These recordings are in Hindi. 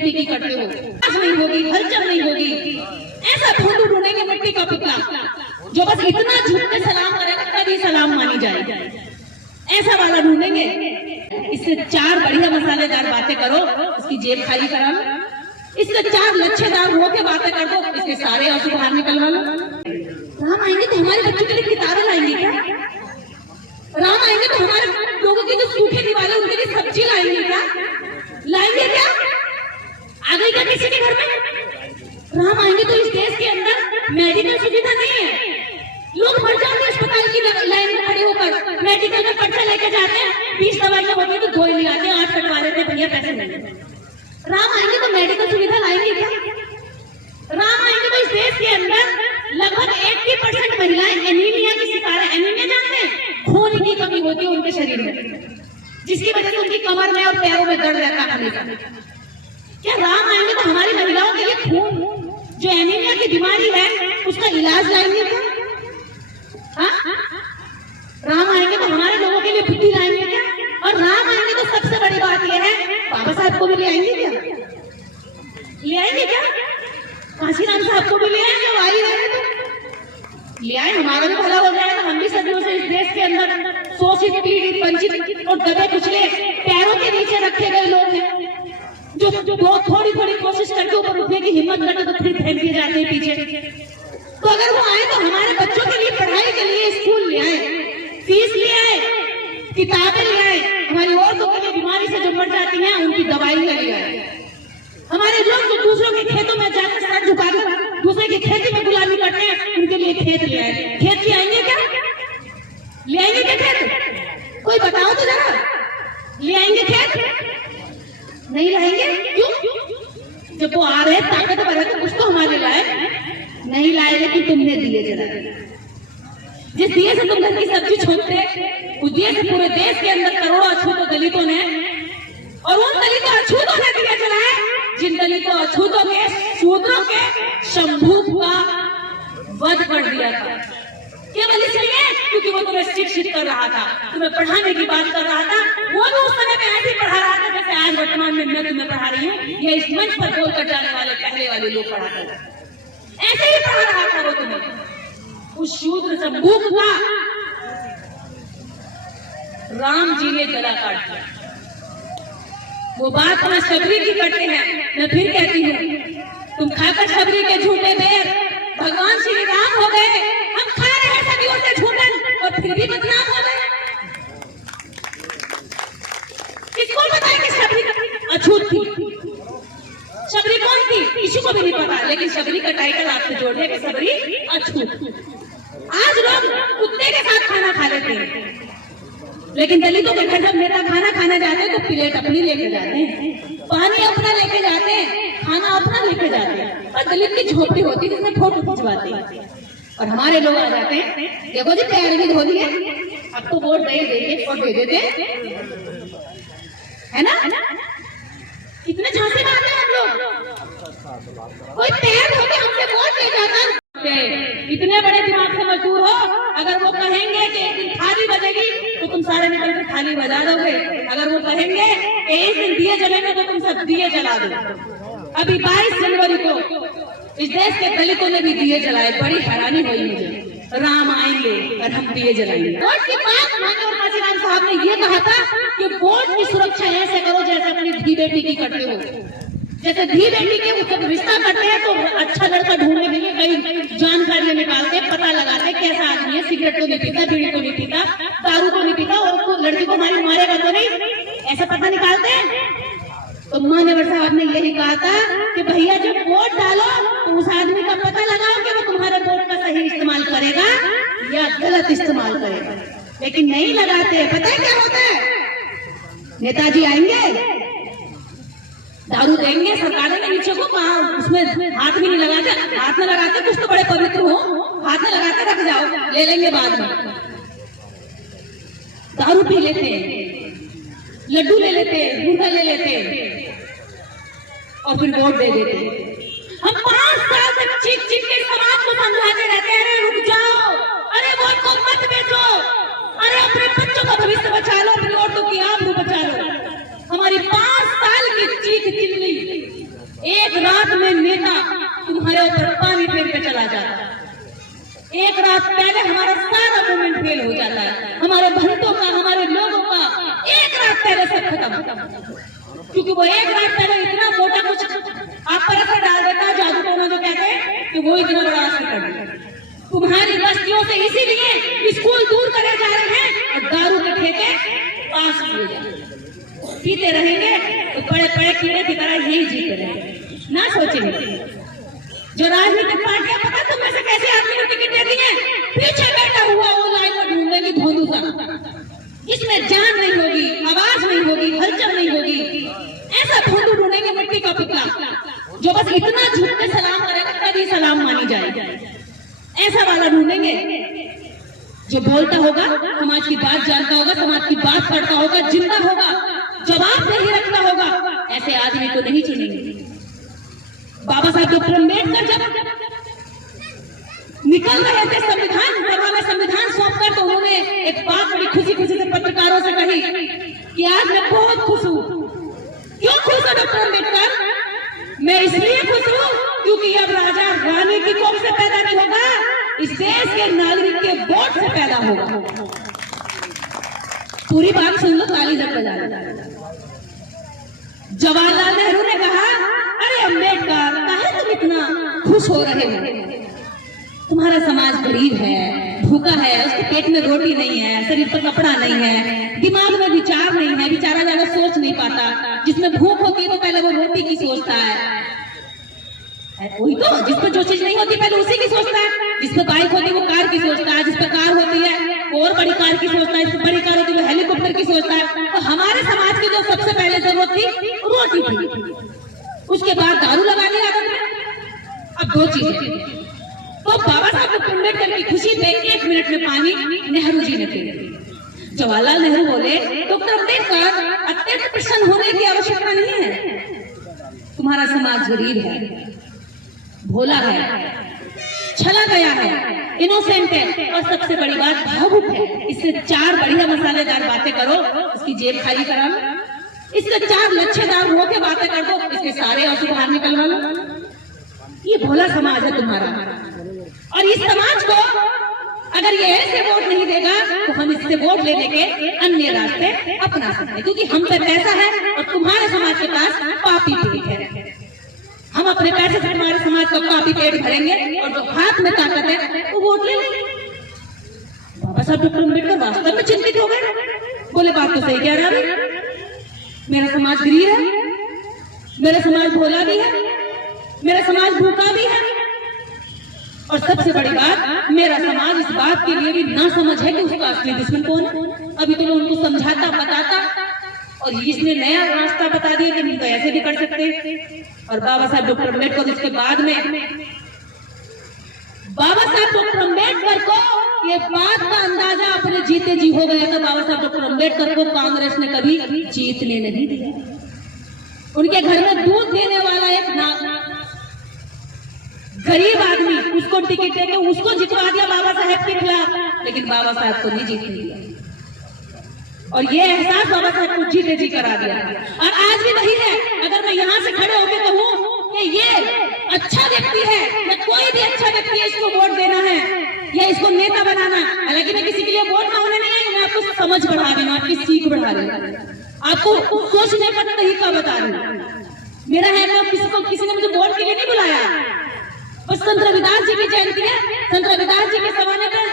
बेटी की करते हो, नहीं होगी, हलचल नहीं होगी। ऐसा ढूंढ ढूंढेंगे मिट्टी का पुतला जो बस इतना झूठ के सलाम करेगा तभी सलाम मानी जाएगी, ऐसा वाला ढूंढेंगे। इससे 4 बढ़िया मसालेदार बातें करो, इसकी जेब खाली करा लो। इससे 4 लच्छेदार हो के बातें कर दो, इसके सारे आंसू बाहर निकलवा लो। राम आएंगे तो हमारे बच्चों के लिए किताबें लाएंगे क्या? राम आएंगे तो हमारे लोगों की जो सूखी दीवारें उनके लिए सब्जी लाएंगे क्या? लाएंगे क्या? आ गई क्या किसी के घर में? राम आएंगे तो इस देश के अंदर मेडिकल सुविधा नहीं है, लोग मर जाते हैं अस्पताल की लाइन में खड़े होकर, मेडिकल में पर्चा लेके जाते हैं, 20 दवाइयां होती है तो 2 ले आते हैं, 8 कटवा देते हैं, भैया पैसे मिल जाते हैं। राम आएंगे तो मेडिकल सुविधा लाएंगे क्या? राम आएंगे तो इस देश के अंदर लगभग 80% महिलाएं एनीमिया की शिकार है। एनीमिया जानते हैं? खून की कमी होती है उनके शरीर में, जिसकी वजह से उनकी कमर में और पैरों में दर्द रहता है हमेशा। क्या राम आएंगे तो हमारी महिलाओं के लिए खून जो एनीमिया की बीमारी है उसका इलाज लाएंगे क्या? हाँ? राम आएंगे तो हमारे लोगों के लिए बुद्धि लाएंगे क्या? और राम आएंगे तो सबसे बड़ी बात यह है, बाबा साहब को भी ले आएंगे क्या? ले आएंगे क्या? काशीराम साहब को भी ले आएंगे, वो आई रहे तो ले आए, हमारा भी भला हो जाएगा। हम भी सदियों से इस देश के अंदर शोषित, पीड़ित, वंचित और दबे कुचले पैरों के नीचे रखे गए लोग हैं, जो थोड़ी थोड़ी कोशिश करके ऊपर उठने की हिम्मत करते तो फिर फेंक दिए जाते हैं पीछे। तो अगर वो आए तो हमारे बच्चों के लिए पढ़ाई के लिए स्कूल ले आए, फीस ले आए, किताबें ले आए, हमारी औरतों के लिए बीमारी से जो मर जाती हैं उनकी दवाइयां ले आए। हमारे लोग जो दूसरों के खेतों में जाकर सर झुकाकर दूसरे की खेती में गुलामी करते हैं उनके लिए खेत ले आए। खेत ले आएंगे क्या? ले आएंगे क्या खेत? कोई बताओ तो जरा, ले आएंगे खेत? नहीं लाएंगे। क्यों? जब वो आ रहे ताकतवर है तो कुछ तो हमारे लाए नहीं लाए, लेकिन तुमने दिए जलाए। जिस दिए से तुम घर की सब्जी छोड़ते, उस दिए से पूरे देश के अंदर करोड़ों अछूतों दलितों ने, और उन दलितों अछूतों ने दिए जलाए जिन दलितों अछूतों के शूद्रों के शंभू का वध कर दिया था। केवल इसलिए क्योंकि वो तुम्हें शिक्षित कर रहा था, तुम्हें पढ़ाने की बात कर रहा था। वो भी उस समय में ऐसे पढ़ा रहा था जैसे आज वर्तमान में मैं तुम्हें पढ़ा रही हूँ, ये इस मंच पर बोलकर जाने वाले पहले वाले लोग पढ़ा कर ऐसे ही पढ़ा रहा था वो तुम्हें। उस शूद्र शंभू का राम जी ने गला काट दिया। वो बात हम शबरी की करते हैं, मैं फिर कहती हूँ, तुम खाकर शबरी के झूठे बेर भगवान श्री राम हो गए। हम खा रहे सदियों से झूठन और फिर भी बदनाम हो गए। किसको बताया कि शबरी अछूत थी? शबरी कौन थी किसी को भी नहीं पता, लेकिन शबरी का टाइटल आपसे जोड़ने के शबरी अछूत। आज लोग कुत्ते के साथ खाना खा लेते हैं, लेकिन दलितों के घर जब नेता खाना खाने जाते हैं तो प्लेट अपनी लेके जाते हैं, पानी अपना लेके जाते हैं, खाना अपना लेके जाते हैं, और दलित की झोपड़ी होती है जिसमें फोटो खिंचवाते हैं। और हमारे लोग आ जाते हैं, देखो जी पैर भी धो लिए, अब तो वोट दे देंगे और दे देते है ना। कितने झांसे मारते हैं हम लोग। कोई पैर धो के हमसे वोट ले जाता, इतने बड़े दिमाग से मजबूर हो, अगर वो कहेंगे कि एक दिन थाली बजेगी तो तुम सारे निकल कर थाली बजा दोगे। अगर वो कहेंगे कि एक दिन दिए जलेंगे तो तुम सब दिए जला दो। अभी 22 जनवरी को इस देश के दलितों ने भी दिए जलाए, बड़ी हैरानी हुई मुझे। राम आएंगे और हम दिए जलाएंगे। वोट की बात माने और काशीराम साहब ने ये कहा था कि वोट की सुरक्षा ऐसे करो जैसे अपनी धी बेटी की करते हो। जैसे धी बेटी के ऊपर रिश्ता करते हैं तो अच्छा लड़का ढूंढने के लिए कई जानकारियां निकालते हैं, पता लगाते हैं कैसा आदमी है, सिगरेट तो नहीं पीता, बीड़ी तो नहीं पीता, दारू तो नहीं पीता, और लड़की को हमारी मारेगा तो नहीं, ऐसा पता निकालते हैं। तो मान्यवर साहब ने यही कहा था कि भैया जब वोट डालो तो उस आदमी का पता लगाओ कि वो तुम्हारे वोट का सही इस्तेमाल करेगा या गलत इस्तेमाल करेगा। लेकिन नहीं लगाते। पता है क्या होता है? नेताजी आएंगे, दारू देंगे, सरकार के नीचे को उसमें हाथ भी नहीं लगाते, हाथ में लगाते, कुछ तो बड़े पवित्र हो, हाथ में लगाते रख जाओ, ले लेंगे बाद में। दारू पी लेते, लड्डू ले लेते, गुड़का ले लेते और फिर वोट दे देते। हम 5 साल तक चीख चीख के समाज को समझाते रहते हैं, अरे रुक जाओ, अरे वोट को मत बेचो, अरे अपने बच्चों का भविष्य बचा लो, अपनी औरतों की आबरू बचा लो। हमारी 5 साल की चीख चिल्ली रात पहले हमारा सारा मूवमेंट फेल हो जाता है, हमारे भक्तों का, हमारे लोगों का एक रात पहले सब खत्म, क्योंकि वो एक रात पहले इतना मोटा कुछ आप पर असर डाल देता है, जादू टोना जो कहते हैं, कि वो इतना बड़ा असर कर देता है तुम्हारी बस्तियों से। इसीलिए स्कूल दूर करे जा रहे हैं और दारू के ठेके पास किए जा रहे हैं। पीते रहेंगे तो बड़े बड़े कीड़े की तरह यही जीते रहेंगे। ना सोचेंगे जो राजनीतिक पार्टियां, पता तुम में से कैसे आदमी को टिकट देती हैं, पीछे बैठा हुआ वो लाइन में ढूंढेगी धोंधू सा, इसमें जान नहीं होगी, आवाज नहीं होगी, हलचल नहीं होगी, ऐसा धोंधू ढूंढेंगे मिट्टी का पुतला जो बस इतना झुक के सलाम करेगा तभी सलाम मानी जाएगी। ऐसा वाला ढूंढेंगे जो बोलता होगा, समाज की बात जानता होगा, समाज की बात करता होगा, जिंदा होगा, जवाब नहीं रखता होगा, ऐसे आदमी को नहीं चुनेंगे। बाबा साहब डॉक्टर अम्बेडकर जब निकल रहे थे संविधान भवन में संविधान सौंपकर, तो उन्होंने एक बात बड़ी खुशी खुशी से पत्रकारों से कही कि आज मैं बहुत खुश हूँ। क्यों खुश है डॉक्टर अम्बेडकर? मैं इसलिए खुश हूँ क्योंकि अब राजा रानी की कोख से पैदा नहीं होगा, इस देश के नागरिक के वोट से पैदा होगा। पूरी बात सुन लो, ताली जब बजा लो। जवाहरलाल नेहरू ने कहा, अरे अम्बेडकर, काहे तुम इतना खुश हो रहे हो? तुम्हारा समाज गरीब है, भूखा है, उसके पेट में रोटी नहीं है, शरीर पर कपड़ा नहीं है, दिमाग में विचार नहीं है, बेचारा ज्यादा सोच नहीं पाता। जिसमें भूख होती है तो पहले वो रोटी की सोचता है, वही तो जिस पर जो चीज नहीं होती पहले उसी की सोचता है। जिस पर बाइक होती है वो कार की सोचता है, जिस पर कार होती है और बड़ी कार की सोचता है, जिस पर बड़ी कार होती है वो हेलीकॉप्टर की सोचता है। तो हमारे समाज की जो सबसे पहले जरूरत थी रोटी थी, उसके बाद दारू लगाने आदत में, अब दो चीजें। तो बाबा साहब अम्बेडकर की खुशी पे 1 मिनट में पानी नेहरू जी ने पी। जवाहरलाल नेहरू बोले, डॉक्टर अम्बेडकर, अत्यंत प्रसन्न होने की आवश्यकता नहीं है, तुम्हारा समाज गरीब है, भोला है, छला गया है, इनोसेंट है और सबसे बड़ी बात भावुक है। इससे 4 बढ़िया मसालेदार बातें करो, उसकी जेब खाली करा लो, इससे 4 लच्छेदार मुंह के बातें कर दो, इसके सारे आंसू बाहर निकलवा लो। ये भोला समाज है तुम्हारा। और इस समाज को अगर ये ऐसे वोट नहीं देगा तो हम इससे वोट लेने के अन्य रास्ते अपना सकते हैं, क्योंकि हम पे पैसा है और तुम्हारे समाज के पास पापी पेट है। हम अपने पैसे से तुम्हारे समाज का पापी पेट भरेंगे और जो हाथ में ताकत है वो वोट ले लेंगे। बाबा साहब डॉक्टर अम्बेडकर वास्तव में चिंतित हो गए, बोले बात तो सही कह रहा है, मेरा समाज गरीब है, मेरा समाज भोला भी है, मेरा समाज भूखा भी है, और सबसे बड़ी बात, मेरा समाज इस बात के लिए भी ना समझ है कि उसका असली दुश्मन कौन है। अभी तो मैं उनको समझाता बताता और इसने नया रास्ता बता दिया कि नहीं तो ऐसे भी कर सकते हैं। और बाबा साहब डॉक्टर अम्बेडकर उसके बाद में बाबा साहब डॉक्टर अम्बेडकर को ये बात का अंदाजा अपने जीते जी हो गया था। बाबा साहब डॉक्टर अम्बेडकर को कांग्रेस ने कभी जीतने नहीं दिया। उनके घर में दूध देने वाला एक गरीब आदमी, उसको टिकट देके उसको जितवा दिया बाबा साहब के खिलाफ, लेकिन बाबा साहब को नहीं जीतने दिया। और ये एहसास बाबा साहब को जीते जी करा दिया। और आज भी वही है। अगर मैं यहाँ से खड़े होकर कहूँ कि ये अच्छा व्यक्ति है या कोई भी अच्छा व्यक्ति है, इसको वोट देना है या इसको नेता बनाना, हालांकि मैं किसी के लिए वोट मांगने नहीं आई, मैं आपको समझ बढ़ा रही हूँ, आपकी सीख बढ़ा रही हूँ, आपको सोचने का तरीका बता रही हूँ। मेरा है, मैं किसी ने मुझे वोट के लिए नहीं बुलाया। बस संत रविदास जी की जयंती है, संत रविदास जी के जमाने में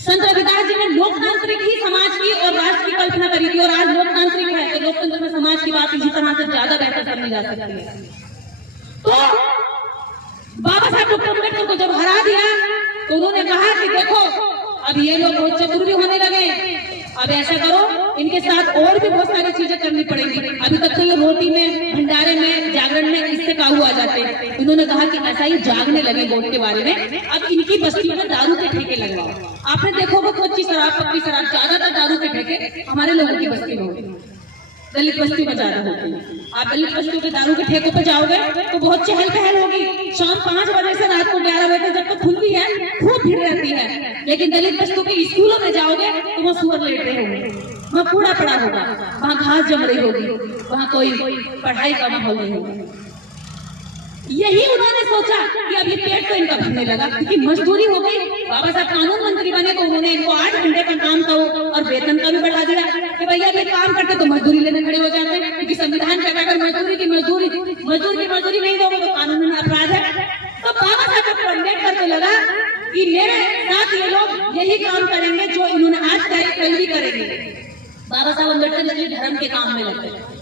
संत रविदास जी ने लोकतांत्रिक ही समाज की और राष्ट्र की कल्पना करी थी। और आज लोकतांत्रिक है तो लोकतंत्र में समाज की बात इसी तरह से ज्यादा बेहतर समझी जा सकती है। तो बाबा साहब डॉक्टर अम्बेडकर को जब हरा दिया तो उन्होंने कहा कि देखो अब ये लोग बहुत चतुर भी होने लगे, अब ऐसा करो इनके साथ और भी बहुत सारी चीजें करनी पड़ेंगी। अभी तक तो ये रोटी में, भंडारे में, जागरण में इससे काबू आ जाते हैं। उन्होंने कहा कि ऐसा ही जागने लगे वोट के बारे में, अब इनकी बस्ती में दारू के ठेके लगवाओ। आपने देखोगे कच्ची शराब, पक्की शराब, ज्यादातर दारू के ठेके हमारे लोगों की बस्ती में होते हैं, दलित बस्ती में ज्यादा होते हैं। आप दलित बस्तियों के दारू के ठेकों पे जाओगे तो बहुत चहल पहल होगी। शाम 5 बजे से रात को 11 बजे जब तक खुलती है खूब भीड़ रहती है। लेकिन दलित बस्तियों के स्कूलों में जाओगे तो वहाँ सुअर लेट रहे होंगे, वहाँ कूड़ा पड़ा होगा, वहाँ घास जम रही होगी, वहाँ कोई पढ़ाई का माहौल नहीं होगा। यही उन्होंने सोचा कि अब ये पेट तो इनका भरने लगा, क्योंकि मजदूरी हो गई। बाबा साहब कानून मंत्री बने तो उन्होंने इनको 8 घंटे का काम का और वेतन का भी बढ़ा दिया कि भैया ये काम करते तो मजदूरी लेने खड़े हो जाते हैं, क्योंकि संविधान कहता है अगर मजदूर की मजदूरी नहीं दोगे तो कानून में अपराध है। तो बाबा साहब को अम्बेडकर को लगा कि मेरे साथ ये लोग यही काम करेंगे जो इन्होंने आज कल भी करेंगे। बाबा साहब अम्बेडकर जी धर्म के काम में लग गए।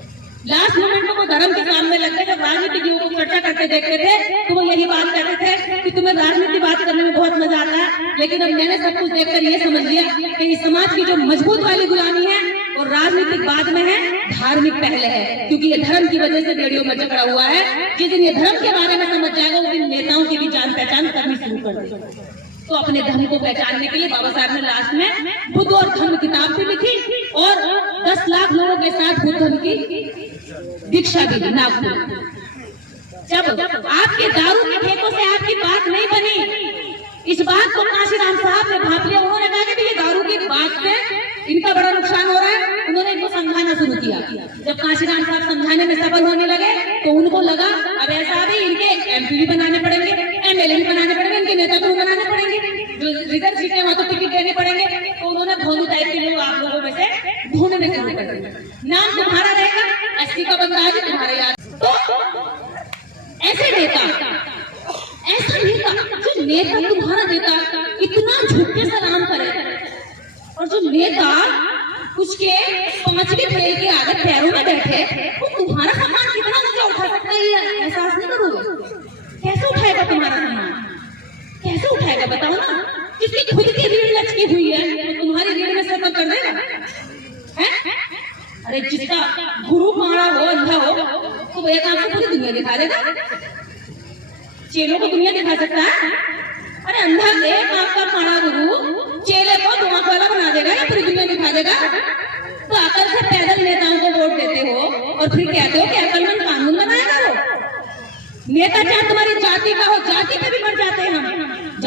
लास्ट मोमेंट में वो धर्म के काम में लगते, जब राजनीतिज्ञों को चर्चा करते देखते थे तो वो यही बात कहते थे कि तुम्हें राजनीति बात करने में बहुत मजा आता है, लेकिन अब मैंने सब कुछ देखकर ये समझ लिया कि इस समाज की जो मजबूत वाली गुलामी है वो राजनीतिक बाद में है, धार्मिक पहले है, क्योंकि ये धर्म की वजह से रेडियो में झगड़ा हुआ है। जिस दिन ये धर्म के बारे में समझ जाएगा उस दिन नेताओं की भी जान पहचान करनी शुरू कर देगा। तो अपने धर्म को पहचानने के लिए बाबा साहब ने लास्ट में बुद्ध और धर्म किताब भी लिखी और 10 लाख लोगों के साथ बुद्ध धर्म की दीक्षा भी दी नागपुर। जब आपके दारू के ठेकों से आपकी बात नहीं बनी, इस बात को काशीराम साहब ने भाप लिया। उन्होंने कहा कि ये दारू की बात से इनका बड़ा नुकसान हो रहा है। उन्होंने इनको समझाना शुरू किया। जब काशीराम साहब समझाने में सफल होने लगे तो उनको लगा अब ऐसा भी इनके एमपी भी बनाने पड़ेंगे, एमएलए भी बनाने पड़ेंगे, इनके नेता को बनाने पड़ेंगे, जो रिजर्व सीटें वहां तो टिकट देने पड़ेंगे। तो उन्होंने भोलू टाइप के लोग आप लोगों में से ढूंढने शुरू कर दिया। नाम तुम्हारा रहेगा, 80 का बंदा आज तुम्हारे याद। तो ऐसे नेता जो नेता तुम्हारा नेता इतना झुक के सलाम करे, और जो नेता उसके 5वीं फेल के आगे पैरों में बैठे, वो तुम्हारा सम्मान कितना ऊंचा उठा सकता है, एहसास नहीं करोगे? कैसे उठाएगा तुम्हारा सम्मान? कैसे उठाएगा बताओ ना? जिसकी खुद की रीढ़ लचकी हुई है तो तुम्हारी रीढ़ में सफर कर देगा है? अरे जिसका गुरु मारा हो, अंधा हो, तो वो एक आंख से पूरी दुनिया दिखा देगा। चेलों को दुनिया दिखा सकता है? अरे अंधा एक आंख का मारा गुरु चेले को 2 आंख वाला बना देगा या पूरी दुनिया दिखा देगा? तो अकल से पैदल नेताओं को वोट देते हो और फिर कहते हो कि अकलमंद कानून बनाएगा वो। नेता चाहे तुम्हारी जाति का हो, जाति पे भी मर जाते हैं हम।